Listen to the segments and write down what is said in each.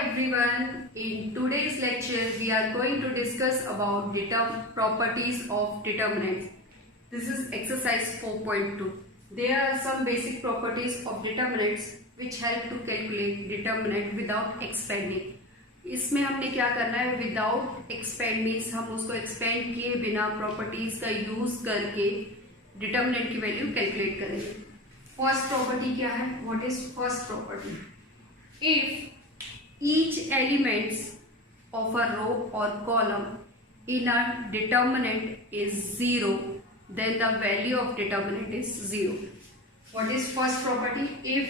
everyone, in today's lecture we are going to discuss about properties of determinants. This is exercise 4.2. There are some basic properties of determinants which help to calculate determinant without expanding. इसमें हमने क्या करना है, without expand means हम उसको expand किए बिना properties का यूज करके डिटर्मिनेंट की वैल्यू कैलकुलेट करेंगे. फर्स्ट प्रॉपर्टी क्या है? What is first property? If each elements of a row or column in a determinant is 0, then the value of determinant is 0. What is first property? If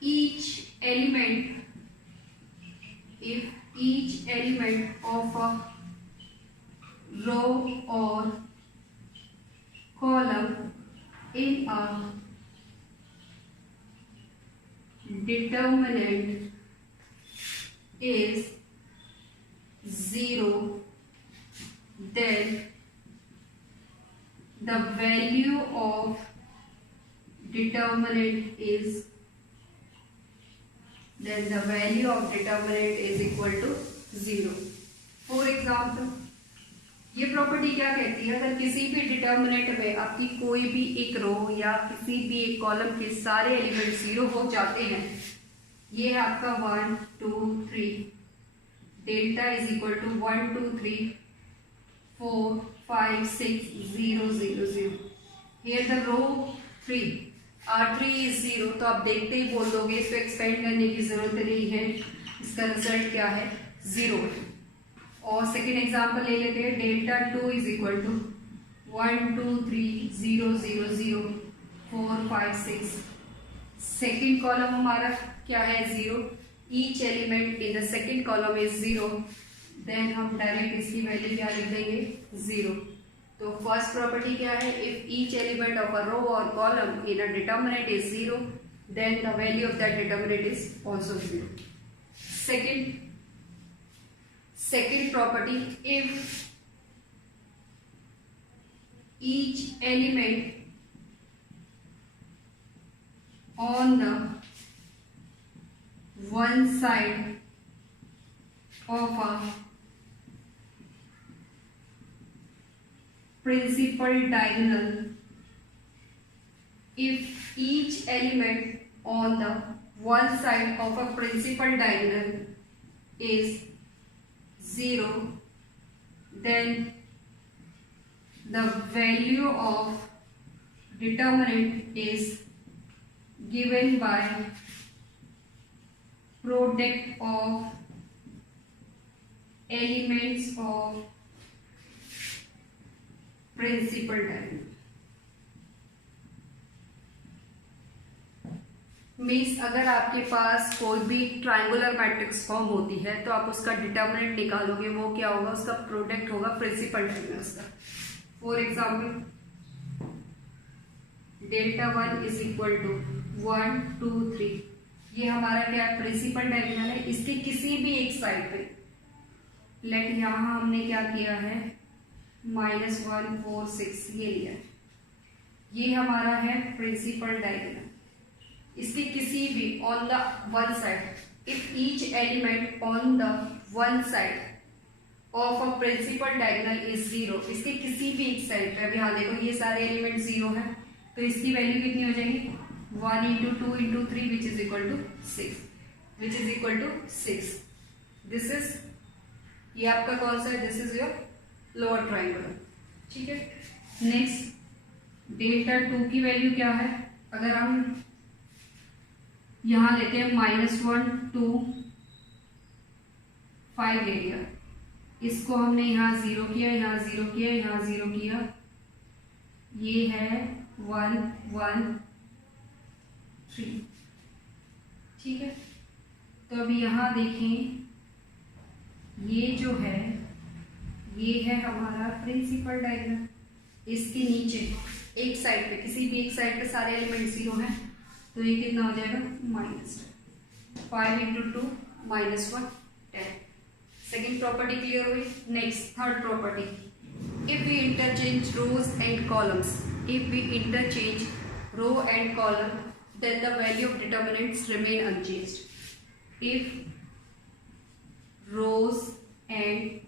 each element of a row or column in a determinant is 0, then the value of determinant is equal to 0. For example, ये property क्या कहती है? अगर किसी भी determinant में आपकी कोई भी एक रो या किसी भी एक कॉलम के सारे एलिमेंट 0 हो जाते हैं, ये है आपका 1 2 3, delta is equal to 1 2 3 4 5 6 0 0 0. Here the row 3 R3 is 0, तो आप देखते ही बोल दोगे, इसको एक्सपेंड करने की जरूरत नहीं है, इसका रिजल्ट क्या है? 0. और सेकेंड एग्जाम्पल ले लेते हैं, delta 2 is equal to 1 2 3 0 0 0 4 5 6. Second column हमारा क्या है? 0. Each element in the second column is 0, then हम डायरेक्ट इसकी वैल्यू क्या लिख देंगे? 0. तो फर्स्ट प्रॉपर्टी क्या है? If each element of a row और column in a determinant is 0, then the value of that determinant is also 0. Second property, if each element on the one side of a principal diagonal, if each element on the one side of a principal diagonal is 0, then the value of determinant is given by product of elements of principal diagonal. Means अगर आपके पास कोई भी triangular matrix form होती है तो आप उसका determinant निकालोगे, वो क्या होगा? उसका प्रोडक्ट होगा प्रिंसिपल डायगोनल्स का. For example, delta 1 is equal to 1 2 3, ये हमारा क्या है? प्रिंसिपल डायगोनल है. इसके किसी भी एक साइड पे, लेट यहाँ हमने क्या किया है? -1 4 6 ये लिया, ये हमारा है प्रिंसिपल डायगोनल. इसके किसी भी on the one side, if each element on the one side of a principal diagonal is 0, इसके किसी भी एक साइड पे, अभी यहाँ देखो ये सारे एलिमेंट 0 है, तो इसकी वैल्यू कितनी हो जाएगी? 1 × 2 × 3 which is equal to 6. This is, ये आपका कौन सा है? This is your lower triangular. ठीक है. नेक्स्ट, डेल्टा 2 की वैल्यू क्या है? अगर हम यहां लेते हैं -1 2 5 ले लिया, इसको हमने यहाँ 0 किया, यहाँ 0 किया, यहाँ 0 किया, ये है 1 1 3. ठीक है. तो अभी यहाँ देखें, ये जो है ये है हमारा प्रिंसिपल डायगोनल. इसके नीचे एक साइड पे, किसी भी एक साइड पे सारे एलिमेंट 0 हैं, तो ये कितना हो जाएगा? -10. 5 × 2 -1 10. सेकेंड प्रॉपर्टी क्लियर हुई. Next, third property, if we interchange rows and columns, then the value of determinants remain unchanged. if rows and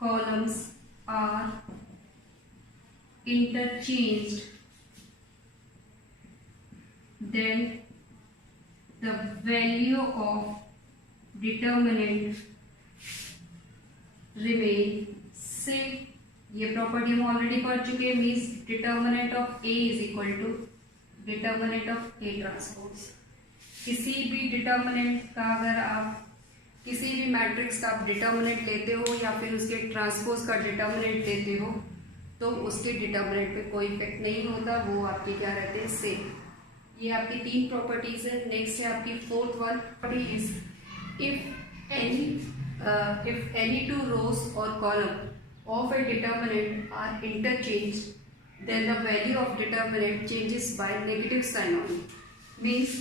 columns are interchanged, then the value of determinant remain same. ये property हम already पढ़ चुके हैं, means determinant of A is equal to determinant of A transpose. किसी भी determinant का अगर आप किसी भी मैट्रिक्स का आप डिटर्मिनेंट लेते हो या फिर उसके ट्रांसपोज का डिटर्मिनेंट लेते हो तो उसके डिटर्मिनेंट पे कोई इफेक्ट नहीं होता, वो आपके क्या रहते हैं, सेम। ये आपकी 3 प्रॉपर्टीज है। नेक्स्ट है आपकी 4th one property is if any two rows or column of a determinant are interchanged, then the value of determinant changes by negative sign only. Means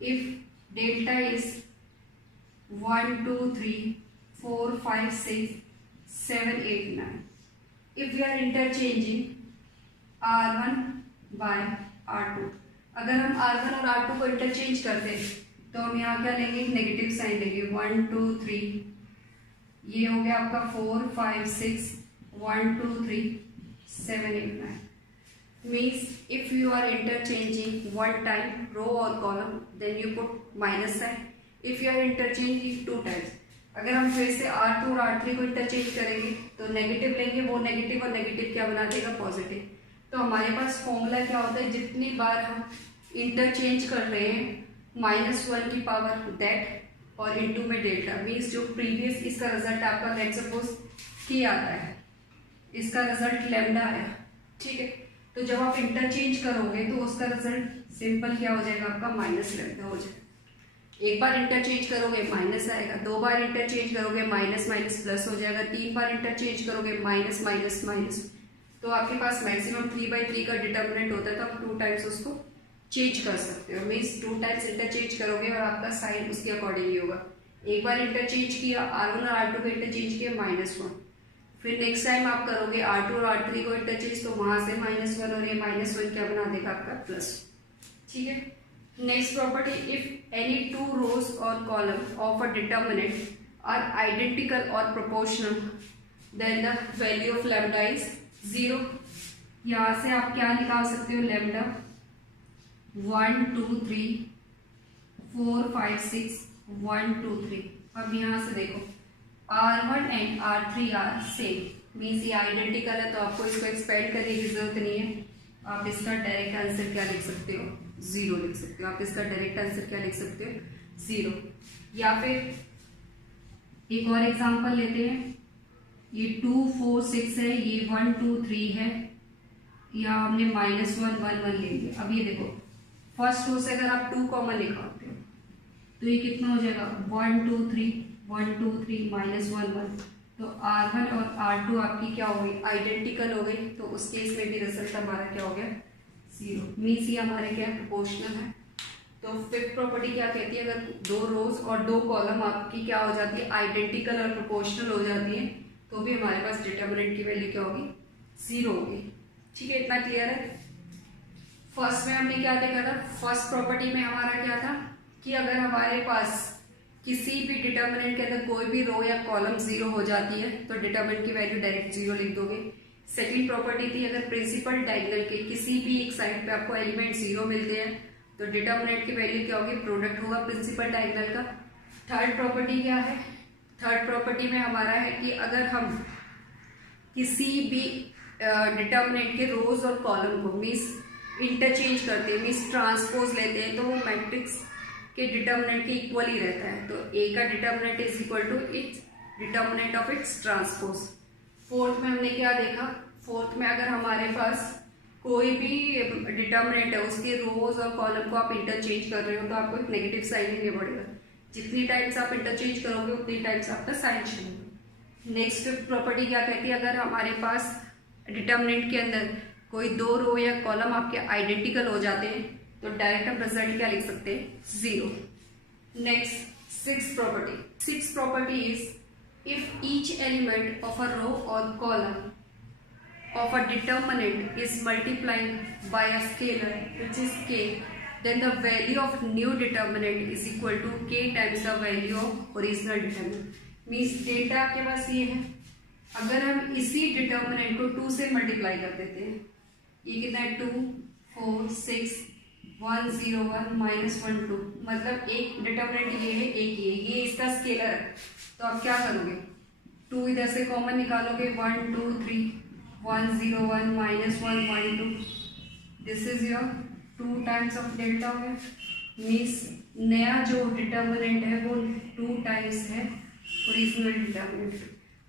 if delta is 1 2 3 4 5 6 7 8 9, if we are interchanging r1 by r2, अगर हम r1 और r2 को interchange करते हैं तो हम यहाँ क्या लेंगे, नेगेटिव साइन लेंगे। 1 2 3 ये हो गया आपका 4 5 6 1 2 3 7 8 9। Means if you are interchanging one time row और column then you put minus sign. If you are interchanging 2 times, अगर हम फिर से r2 और r3 को इंटरचेंज करेंगे तो नेगेटिव लेंगे, वो नेगेटिव और नेगेटिव क्या बना देगा, पॉजिटिव। तो हमारे पास फॉर्मूला क्या होता है, जितनी बार हम इंटरचेंज कर रहे हैं -1 की पावर दैट और इनटू में डेल्टा, मीन्स जो प्रीवियस इसका रिजल्ट आपका लेट सपोज की आता है, इसका रिजल्ट लैम्डा आया, ठीक है। तो जब आप इंटरचेंज करोगे तो उसका रिजल्ट सिंपल क्या हो जाएगा, आपका माइनस लैम्डा हो जाएगा। एक बार इंटरचेंज करोगे माइनस आएगा, 2 बार इंटरचेंज करोगे माइनस माइनस प्लस हो जाएगा, 3 बार इंटरचेंज करोगे माइनस माइनस माइनस। तो आपके पास मैक्सिमम 3/3 का डिटर्मिनेंट होता है, तो आप 2 टाइम्स उसको चेंज कर सकते हो। मीन्स 2 टाइम्स इंटरचेंज करोगे और आपका साइन उसके अकॉर्डिंग ही होगा। एक बार इंटरचेंज किया r1 और r2 को इंटरचेंज किया -1, फिर नेक्स्ट टाइम आप करोगे r2 और r3 को इंटरचेंज तो वहां से -1 और ये -1 क्या बना देगा, आपका प्लस, ठीक है। Next property, if any 2 rows और column of a determinant are identical और proportional then the value of lambda is 0। यहाँ से आप क्या निकाल सकते हो, लैम्डा 1 2 3 4 5 6 1 2 3। अब यहाँ से देखो r1 and r3 are same, means ये आइडेंटिकल है, तो आपको इसको एक्सपेंड करने की जरूरत नहीं है। आप इसका डायरेक्ट आंसर क्या लिख सकते हो, 0 लिख सकते हो। आप इसका डायरेक्ट आंसर क्या लिख सकते हो, 0। या फिर एक और एग्जांपल लेते हैं, ये 2 4 6 है, ये 1 2 3 है, या हमने -1 1 1 ले लिया। अब ये देखो फर्स्ट रो से अगर आप 2 कॉमन निकालते हो तो ये कितना हो जाएगा, 1 2 3 1 2 3 -1 1। तो r1 और r2 आपकी क्या हो गई, आइडेंटिकल हो गई, तो उस केस में भी रिजल्ट हमारा क्या हो गया, 0। मीन्स ये हमारे क्या प्रोपोर्शनल है। तो 5th प्रॉपर्टी क्या कहती है, अगर 2 रोज और 2 कॉलम आपकी क्या हो जाती है, आइडेंटिकल और प्रोपोर्शनल हो जाती है, तो भी हमारे पास डिटर्मिनेंट की वैल्यू क्या होगी, 0 होगी, ठीक है। इतना क्लियर है। फर्स्ट में हमने क्या देखा था, फर्स्ट प्रॉपर्टी में हमारा क्या था कि अगर हमारे पास किसी भी डिटर्मिनेंट के अंदर कोई भी रो या कॉलम 0 हो जाती है तो डिटर्मिनेंट की वैल्यू डायरेक्ट 0 लिख दोगे। सेकंड प्रॉपर्टी थी, अगर प्रिंसिपल डायगोनल के किसी भी एक साइड पे आपको एलिमेंट 0 मिलते हैं तो डिटर्मिनेंट की वैल्यू क्या होगी, प्रोडक्ट होगा प्रिंसिपल डायगोनल का। थर्ड प्रॉपर्टी क्या है, थर्ड प्रॉपर्टी में हमारा है कि अगर हम किसी भी डिटर्मिनेंट के रोज और कॉलम को मीन्स इंटरचेंज करते हैं, मीन्स ट्रांसपोज लेते हैं, तो वो मैट्रिक्स के डिटर्मिनेंट के इक्वल ही रहता है। तो ए का determinant is equal to its determinant of its transpose. Fourth में हमने क्या देखा, फोर्थ में अगर हमारे पास कोई भी डिटर्मिनेंट है उसके रोज और कॉलम को आप इंटरचेंज कर रहे हो तो आपको एक नेगेटिव साइन लेना पड़ेगा। जितनी टाइम्स आप इंटरचेंज करोगे उतनी टाइम्स आपका साइन चेंज होगा। नेक्स्ट प्रॉपर्टी क्या कहती है, अगर हमारे पास डिटर्मिनेंट के अंदर कोई 2 रो या कॉलम आपके आइडेंटिकल हो जाते हैं तो डायरेक्ट हम रिजल्ट क्या लिख सकते हैं, 0। Next six property is if each element of a row और column of a determinant is multiplying by a scalar which is k, then the value of new determinant is equal to k times the value of original determinant. Means data आपके पास ये है, अगर हम इसी determinant को 2 से multiply कर देते हैं, ये कितना है 2 4 6 1 0 1 -1 2, मतलब एक डिटर्मिनेंट ये है, एक ये इसका स्केलर है, तो आप क्या करोगे 2 इधर से कॉमन निकालोगे 1 2 3 1 0 1 -1 1 2, this is your 2 times of delta हो गया। मीन्स नया जो डिटर्मिनेंट है वो 2 टाइम्स है ओरिजिनल डिटर्मिनेंट।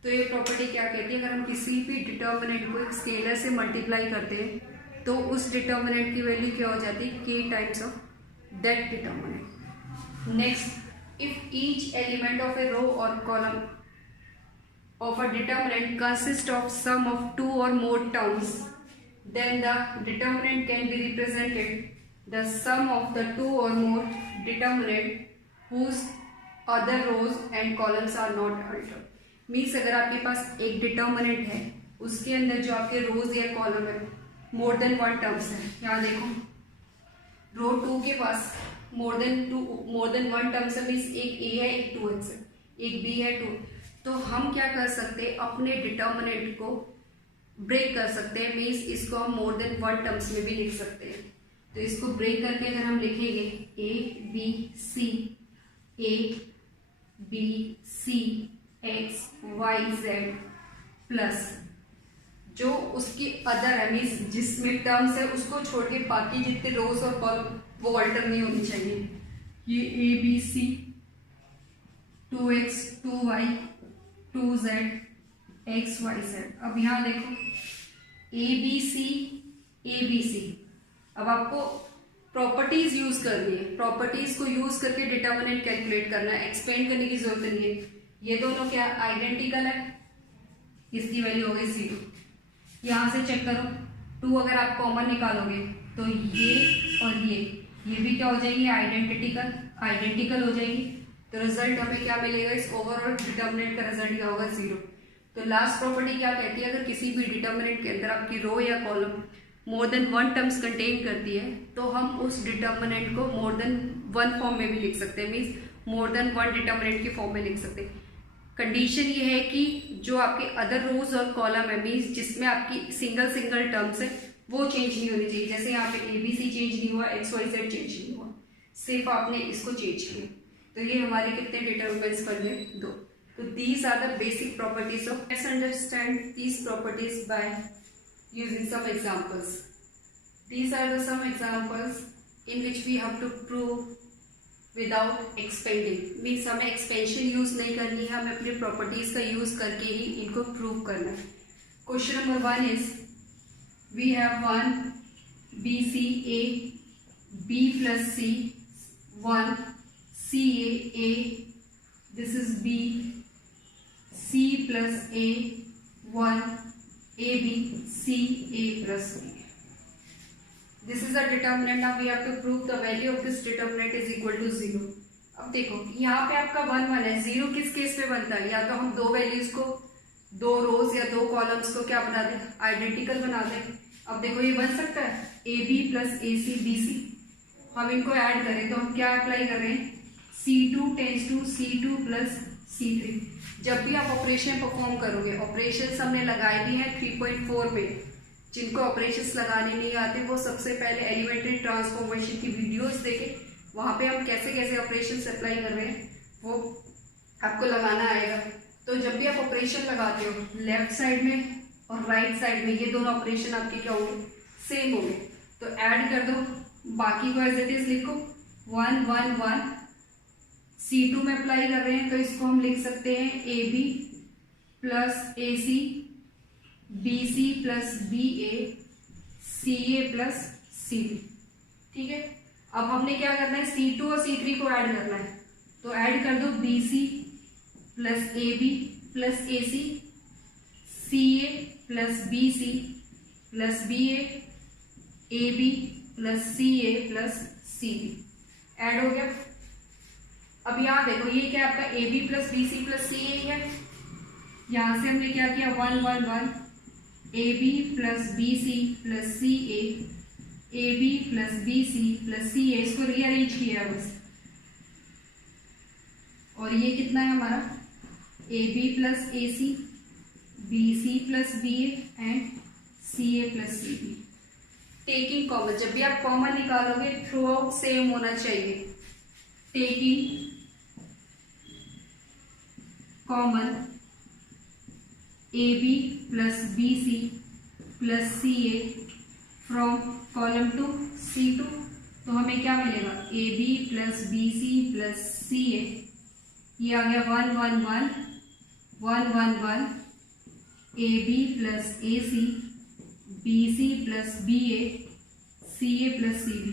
तो ये प्रॉपर्टी क्या कहती है, अगर हम किसी भी डिटर्मिनेंट को एक स्केलर से मल्टीप्लाई करते हैं तो उस डिटर्मिनेंट की वैल्यू क्या हो जाती है, k times of that determinant. Next, if each element of a row और column of a determinant consists of sum of 2 or more terms, then the determinant can be represented the sum of the 2 or more determinant whose other rows and columns are not altered. Means अगर आपके पास एक determinant है, उसके अंदर जो आपके रोज या column है मोर देन 1 टर्म्स है। यहाँ देखो रो 2 के पास मोर देन 1 टर्म्स है, मीन्स एक ए है, एक 2x है, एक बी है 2। तो हम क्या कर सकते हैं, अपने डिटर्मिनेंट को ब्रेक कर सकते हैं, मीन्स इसको हम मोर देन 1 टर्म्स में भी लिख सकते हैं। तो इसको ब्रेक करके अगर हम लिखेंगे A B C X Y Z plus जो उसकी अदर है, मीन्स जिसमें टर्म्स है उसको छोड़ के बाकी जितने रोज और कॉलम वो अल्टर नहीं होनी चाहिए। ये A B C 2x 2y 2z x y z। अब यहाँ देखो ए बी सी, अब आपको प्रॉपर्टीज यूज करनी है, प्रॉपर्टीज को यूज करके डिटर्मिनेंट कैलकुलेट करना है, एक्सपेंड करने की जरूरत नहीं है। ये दोनों क्या आइडेंटिकल है, इसकी वैल्यू होगी 0। यहाँ से चेक करो 2 अगर आप कॉमन निकालोगे तो ये और ये भी क्या हो जाएगी, आइडेंटिकल हो जाएगी। तो रिजल्ट हमें क्या मिलेगा, इस ओवरऑल डिटर्मिनेंट का रिजल्ट क्या होगा 0। तो लास्ट प्रॉपर्टी क्या कहती है, अगर किसी भी डिटर्मिनेंट के अंदर आपकी रो या column more than 1 terms contain करती है तो हम उस डिटर्मिनेंट को मोर देन 1 फॉर्म में भी लिख सकते हैं, मीन्स मोर देन 1 डिटर्मिनेंट की फॉर्म में लिख सकते हैं। कंडीशन ये है कि जो आपके अदर रोज और कॉलम है, मीन्स जिसमें आपकी सिंगल टर्म्स है वो चेंज नहीं होनी चाहिए। जैसे यहाँ पे ABC चेंज नहीं हुआ, XYZ चेंज नहीं हुआ, सिर्फ आपने इसको चेंज किया। तो ये हमारे कितने डिटर्मिनेंट्स बन गए, 2। तो these are the basic properties of, let's understand these properties by using some examples. These are the some examples in which we have to prove without expanding, means हमें एक्सपेंशन यूज नहीं करनी है, हमें अपनी properties का use करके ही इनको prove करना है। Question number 1 is we have 1 B C A B plus C 1 C A this is B C plus A 1 A B C A plus B. This is the determinant. Now we have to prove the value of this determinant is equal to 0. अब देखो यहाँ पे आपका 1 1 है, 0 किस case में बनता है, या तो हम 2 वैल्यूज को 2 रोज या 2 कॉलम्स को क्या बना दें, आइडेंटिकल बना दें। अब देखो ये बन सकता है A B plus A C B C, हम इनको ऐड करें तो हम क्या अप्लाई कर रहे हैं, C2 tense to C2 plus C3। जब भी आप ऑपरेशन परफॉर्म करोगे, ऑपरेशन हमने लगाए भी हैं 3.4 में, जिनको ऑपरेशंस लगाने नहीं आते वो सबसे पहले एलिमेंट्री ट्रांसफॉर्मेशन की वीडियोस देखें, वहाँ पे हम कैसे कैसे ऑपरेशंस अप्लाई कर रहे हैं वो आपको लगाना आएगा। तो जब भी आप ऑपरेशन लगाते हो लेफ्ट साइड में और राइट साइड में ये दोनों ऑपरेशन आपके क्या होंगे, सेम होंगे। तो ऐड कर दो, बाकी को एज इट इज लिखो 1 1 1 C2 में अप्लाई कर रहे हैं तो इसको हम लिख सकते हैं AB plus AC BC plus BA CA plus CD। ठीक है, अब हमने क्या करना है, C2 और C3 को ऐड करना है, तो ऐड कर दो BC plus AB plus AC CA plus BC plus BA AB plus CA plus CD। Add हो गया। अब यहाँ देखो ये क्या आपका AB plus BC plus CA है, यहाँ से हमने क्या किया 1 1 1 AB plus BC plus CA A B plus B C plus C A, इसको रीअरेंज किया है बस। और ये कितना है हमारा, A B plus A C, B C plus B A and C A plus C B. Taking common, जब भी आप कॉमन निकालोगे थ्रू आउट सेम होना चाहिए। Taking common A B plus B C plus C A from column two C two, तो हमें क्या मिलेगा, A B plus B C plus C A, ये आ गया 1 1 1 1 1 1, A B plus A C, B C plus B A, C A plus C B.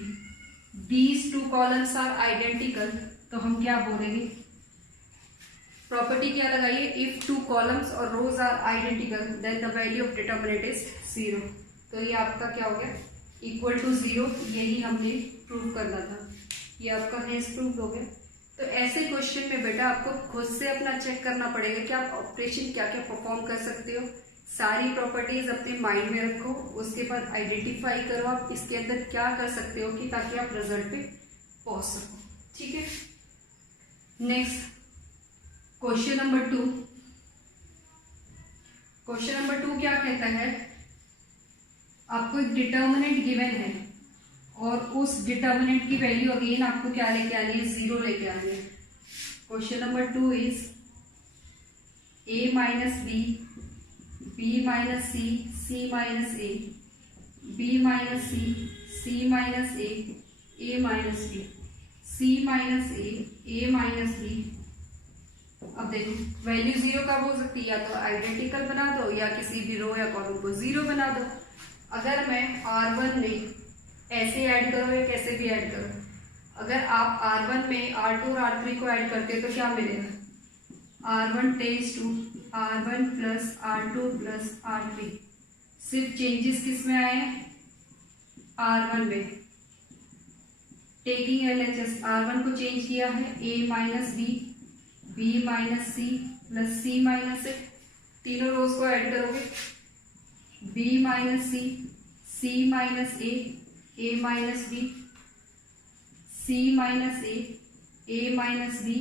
These two columns are identical, तो हम क्या बोलेंगे, प्रॉपर्टी क्या लगाइए, इफ टू कॉलम्स और rows are identical then the value of determinant is 0। तो ये आपका क्या हो गया, इक्वल टू 0, यही हमने प्रूव करना था, ये आपका हेज प्रूव हो गया। तो ऐसे क्वेश्चन में बेटा आपको खुद से अपना चेक करना पड़ेगा कि आप ऑपरेशन क्या क्या परफॉर्म कर सकते हो। सारी प्रॉपर्टीज अपने माइंड में रखो, उसके बाद आइडेंटिफाई करो आप इसके अंदर क्या कर सकते हो कि ताकि आप रिजल्ट पे पहुंच सको। ठीक है, next question number 2। Question number 2 क्या कहता है, आपको एक डिटर्मिनेंट गिवन है और उस डिटर्मिनेंट की वैल्यू अगेन आपको क्या लेके आनी है, 0 लेके आनी है। Question number 2 is a minus B, B minus C, C minus A, B minus C, C minus A minus B, C minus A minus B. अब देखो वैल्यू 0 कब हो सकती है, या तो आइडेंटिकल बना दो या किसी भी रो या कॉलम को 0 बना दो। अगर मैं R1 में ऐसे ऐड करो या कैसे भी ऐड करो, अगर आप R1 में R2 और R3 को ऐड करते हो तो क्या मिलेगा, R1 tense to R1 plus R2 plus R3। सिर्फ चेंजेस किस में आए हैं, R1 में। टेकिंग LHS, R1 को चेंज किया है A minus B, B minus C plus C minus A, तीनों रोज को ऐड करोगे, B minus C, C minus A minus B, C minus A minus B,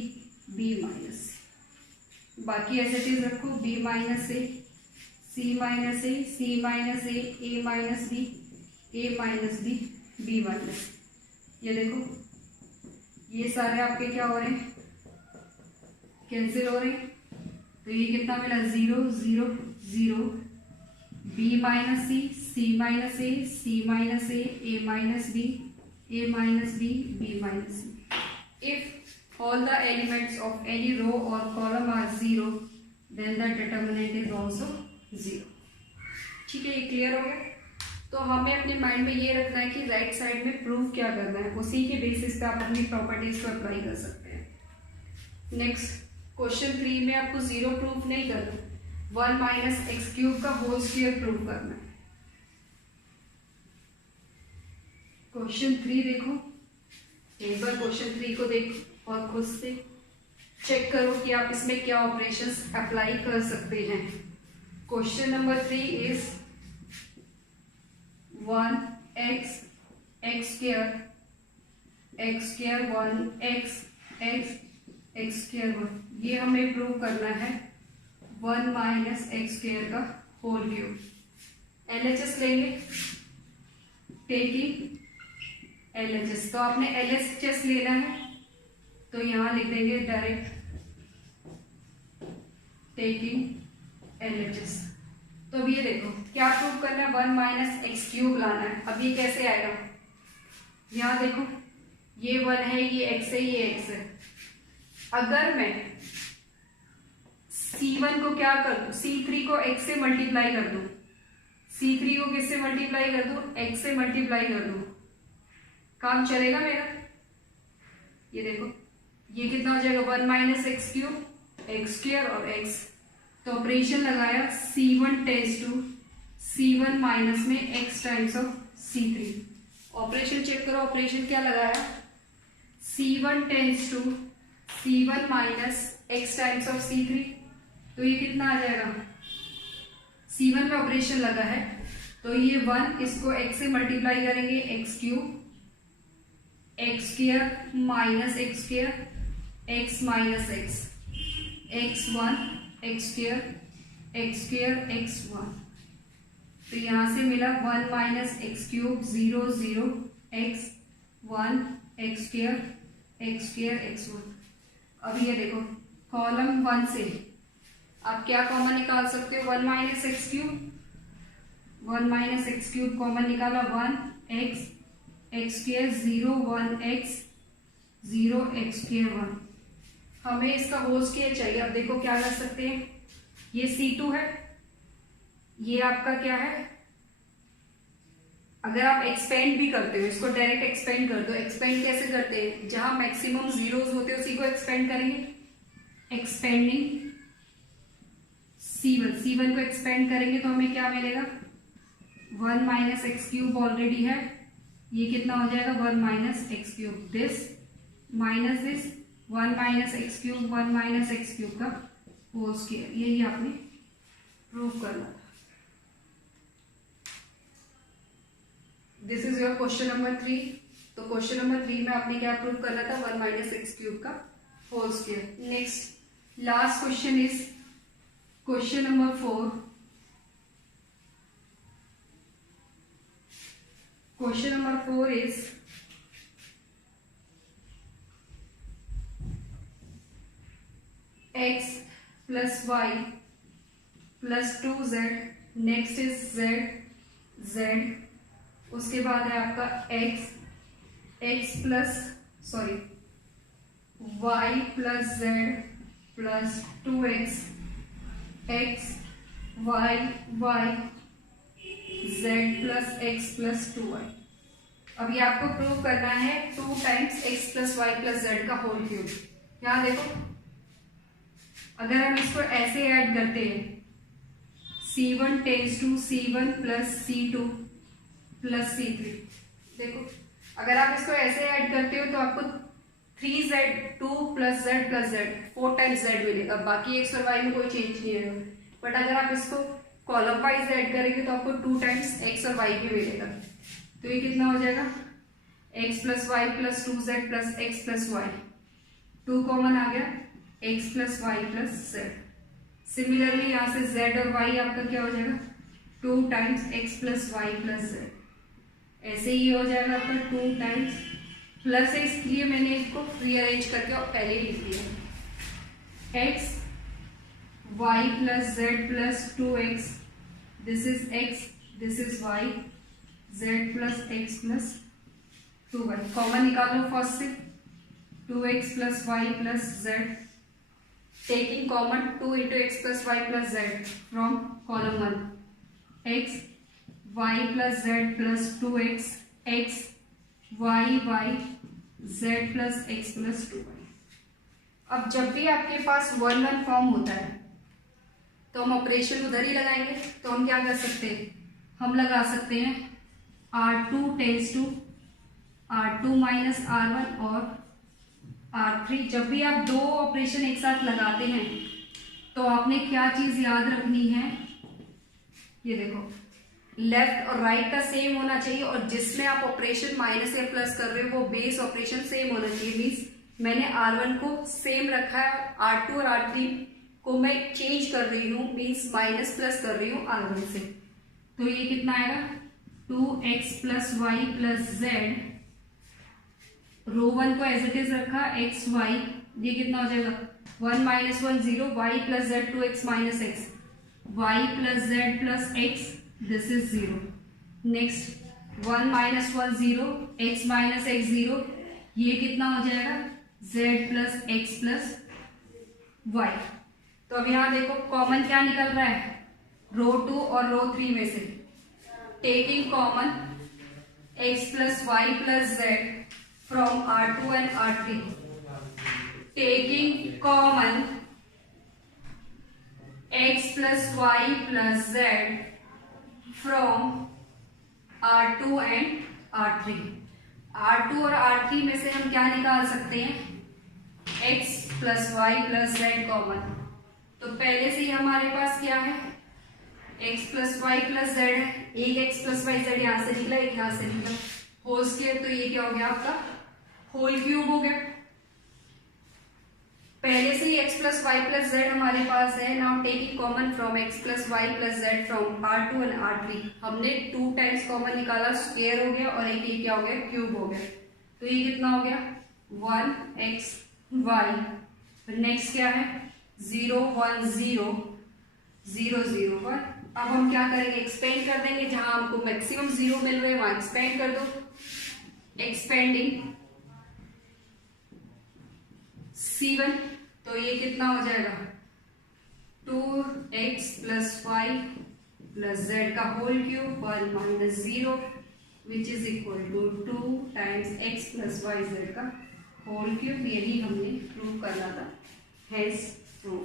B minus C. बाकी ऐसे चीज रखो, B minus A, C minus A, C minus A minus B, A minus B, B minus. ये देखो ये सारे आपके क्या हो रहे हैं, कैंसिल हो रहे हैं। तो ये कितना मिला, 0 0 0, B minus C, C minus A, C minus A minus B, A minus B, B minus C. If all the elements of any row और column are 0 then the determinant is also 0। ठीक है, ये clear हो गया। तो हमें अपने mind में ये रखना है कि राइट साइड में प्रूफ क्या करना है, उसी के बेसिस पे आप अपनी प्रॉपर्टीज को अप्लाई कर सकते हैं। नेक्स्ट क्वेश्चन 3 में आपको 0 प्रूफ नहीं करना, 1 माइनस एक्स क्यूब का होल स्क्वायर प्रूफ करना है। क्वेश्चन 3 देखो, एक बार क्वेश्चन 3 को देखो और खुद से चेक करो कि आप इसमें क्या ऑपरेशंस अप्लाई कर सकते हैं। Question number 3 is 1 x square 1 x square 1, ये हमें प्रूव करना है 1 माइनस एक्स स्क्वायर का होल क्यूब। LHS लेंगे, टेकिंग LHS, तो आपने LHS लेना है तो यहां लिख देंगे डायरेक्ट टेकिंग LHS। तो अब ये देखो क्या प्रूव करना है, 1 माइनस एक्स क्यूब लाना है। अब ये कैसे आएगा, यहां देखो ये 1 है, ये x है, ये x है। अगर मैं C1 को क्या कर दूं, C3 को x से मल्टीप्लाई कर दूं, C3 को किससे मल्टीप्लाई कर दूं, x से मल्टीप्लाई कर दूं, काम चलेगा मेरा। ये देखो ये कितना हो जाएगा, 1 minus X cube, X square और x। तो ऑपरेशन लगाया C1 tends to C1 minus में x times of C3। Operation check करो, ऑपरेशन क्या लगाया, C1 tends to C1 minus x times of C3। तो ये कितना आ जाएगा, C1 में ऑपरेशन लगा है तो ये 1 इसको x से मल्टीप्लाई करेंगे, x cube, X square minus x square, x minus x, x 1 x square, x square x 1। तो यहां से मिला 1 minus X cube 0 0 x 1 x square x square x 1। अब ये देखो कॉलम 1 से आप क्या कॉमन निकाल सकते हो, 1 minus X cube, 1 minus X cube common निकाला, 1 x x square 0 1 x 0 x square 1। हमें इसका होल स्क्वायर चाहिए। अब देखो क्या कर सकते हैं, ये C2 है, ये आपका क्या है, अगर आप एक्सपेंड भी करते हो इसको, डायरेक्ट एक्सपेंड कर दो। एक्सपेंड कैसे करते हैं, जहां मैक्सिमम जीरोस होते हैं उसी को एक्सपेंड करेंगे, एक्सपेंडिंग C1 को एक्सपेंड करेंगे तो हमें क्या मिलेगा, 1 माइनस एक्स क्यूब ऑलरेडी है, ये कितना हो जाएगा 1 minus X cube, this minus this 1 minus X cube 1 minus X cube का होल स्क्वायर। यही आपने प्रूव करना था। This is your question number 3। तो क्वेश्चन नंबर 3 में आपने क्या प्रूव करना था, 1 माइनस एक्स क्यूब का whole square. Next last question is question number 4। Question number 4 is x plus y plus 2z, next is z, उसके बाद है आपका x plus y plus z plus 2x, x y y z plus x plus 2y। अब ये आपको prove करना है 2 times x plus y plus z का होल क्यूब। यहाँ देखो अगर हम इसको ऐसे ऐड करते हैं, C1 tends to C1 plus C2 plus C3, देखो अगर आप इसको ऐसे ऐड करते हो तो आपको 3z2 plus z 4 times z मिलेगा। बाकी x और y में कोई चेंज नहीं है, बट अगर आप इसको कॉलम वाइज ऐड करेंगे तो आपको 2 टाइम्स x और y भी मिलेगा। तो ये कितना हो जाएगा, x plus Y plus 2z plus x plus y, 2 common आ गया, x plus Y plus z। Similarly यहाँ से z और y आपका क्या हो जाएगा, 2 times x plus Y plus z। ऐसे ही हो जाएगा आपका 2 टाइम्स प्लस x, इसलिए मैंने इसको रीअरेंज करके और पहले ही लिख दिया, x y plus z plus 2x, this is x this is y, z plus x plus 2y। Common निकालो फर्स्ट से, 2x plus y plus z, taking common 2 into x plus y plus z from column 1, x y plus z plus 2x, x y y z plus x plus 2y। अब जब भी आपके पास 1 1 form होता है तो हम operation उधर ही लगाएंगे। तो हम क्या कर सकते हैं, हम लगा सकते हैं R2 tense to R2 minus R1 और R3। जब भी आप 2 ऑपरेशन एक साथ लगाते हैं तो आपने क्या चीज याद रखनी है, ये देखो लेफ्ट और राइट का सेम होना चाहिए, और जिसमें आप ऑपरेशन माइनस या प्लस कर रहे हो वो बेस ऑपरेशन सेम होना चाहिए। मीन्स मैंने R1 को सेम रखा है, R2 और R3 को मैं चेंज कर रही हूँ, मीन्स माइनस प्लस कर रही हूँ R1 से। तो ये कितना आएगा, 2x plus Y plus z, row 1 को एज इट इज रखा, x y, ये कितना हो जाएगा 1 minus 1 0, y plus z 2x minus x, y plus z plus x, this is 0। Next 1 minus 1 0, x minus x 0, ये कितना हो जाएगा z plus x plus y। तो अब यहाँ देखो कॉमन क्या निकल रहा है, रो 2 और रो 3 में से, taking common x plus y plus z from R2 and R3, taking common x plus y plus z from R2 and R3। R2 और R3 में से हम क्या निकाल सकते हैं, x plus Y plus z common. तो पहले से ही हमारे पास क्या है, x plus Y plus Z है, एक x प्लस वाई जेड यहाँ से निकला, एक यहाँ से निकला, होल स्क्वायर, तो ये क्या हो गया आपका होल क्यूब हो गया। पहले से ही x plus Y plus Z हमारे पास है। Now taking common from x plus Y plus Z from R2 and R3, हमने 2 टाइम्स कॉमन निकाला, स्क्वायर हो गया, और एक ये क्या हो गया क्यूब हो गया। तो ये कितना हो गया 1x y, नेक्स्ट क्या है 0 1 0 0 0 1। अब हम क्या करेंगे, एक्सपेंड कर देंगे, जहां हमको मैक्सिमम 0 मिल रहे हैं वहां एक्सपेंड कर दो, एक्सपेंडिंग C1, तो ये कितना हो जाएगा 2x plus Y plus z का whole cube 1 minus 0 which is equal to 2 times x plus y z का होल क्यूब। यही हमने प्रूव करना था, हैज प्रूव।